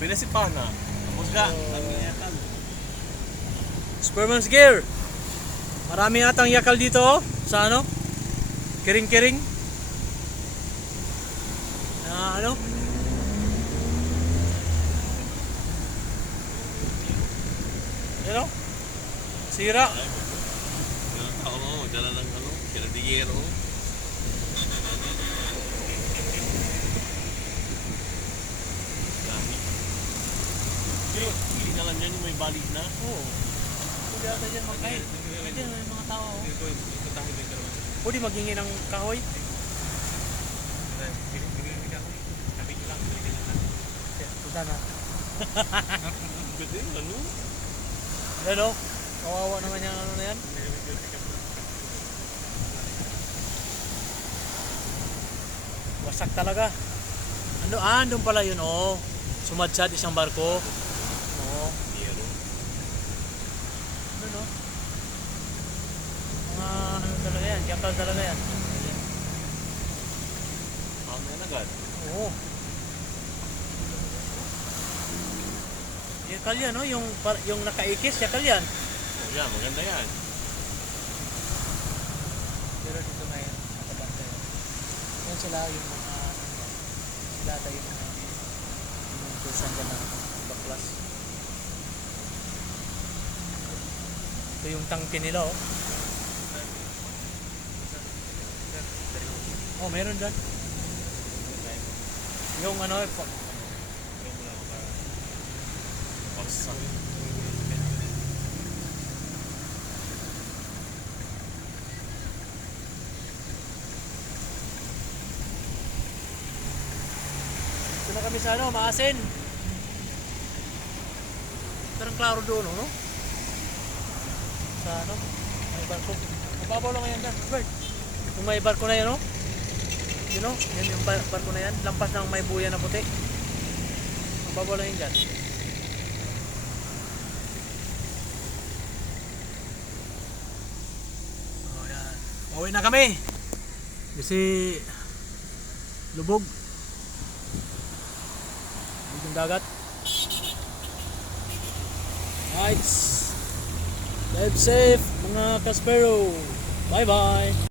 Pinasipana. Musga. Ang. Superman's Gear. Marami atang yakal dito oh, sa ano? Kiring-kiring. Na ano? Ano? Sira. Ang tao mo. Dala ng ano. Kiradiyero. Dami. Hindi, hindi na lang yan yung may balik na. Oo. Pwede ata dyan mga kahit. Pwede may mga tao. oh. Pwede maghingi ng kahoy. Punta na. Pwede, ano? Ano? Kawawa naman yung ano na yan. Wasak talaga. Ano, ah, doon pala yun, oh. Sumadsad isang barko. Oo. Yero. Ano, no? Mga, ano yan, yakal talaga yan. Ano yan agad? Oo. Yakal yan, no? Yung, yung nakaikis, yakal yan. Oh, yan, maganda yan. Pero dito ngayon, nakabantay. Yan sila yung mga yan. Sila tayo yung mga yung kusan dyan na baklas. Ito yung tangke nila oh. Oh, meron dyan. Yung ano, pa- Baksak. ito na kami sa ano, maasin. Parang klaro doon, no? Sa ano, may barko. Mababaw lang yan dyan, Bert. Yung may barko na yan, no? You know, yan yung bar- barko na yan. Lampas ng may buya na puti. Mababaw lang yan dyan. Oh, yan. Pauwi na kami. Kasi lubog. Yung dagat. Right. Live safe mga Kaspero. Bye bye.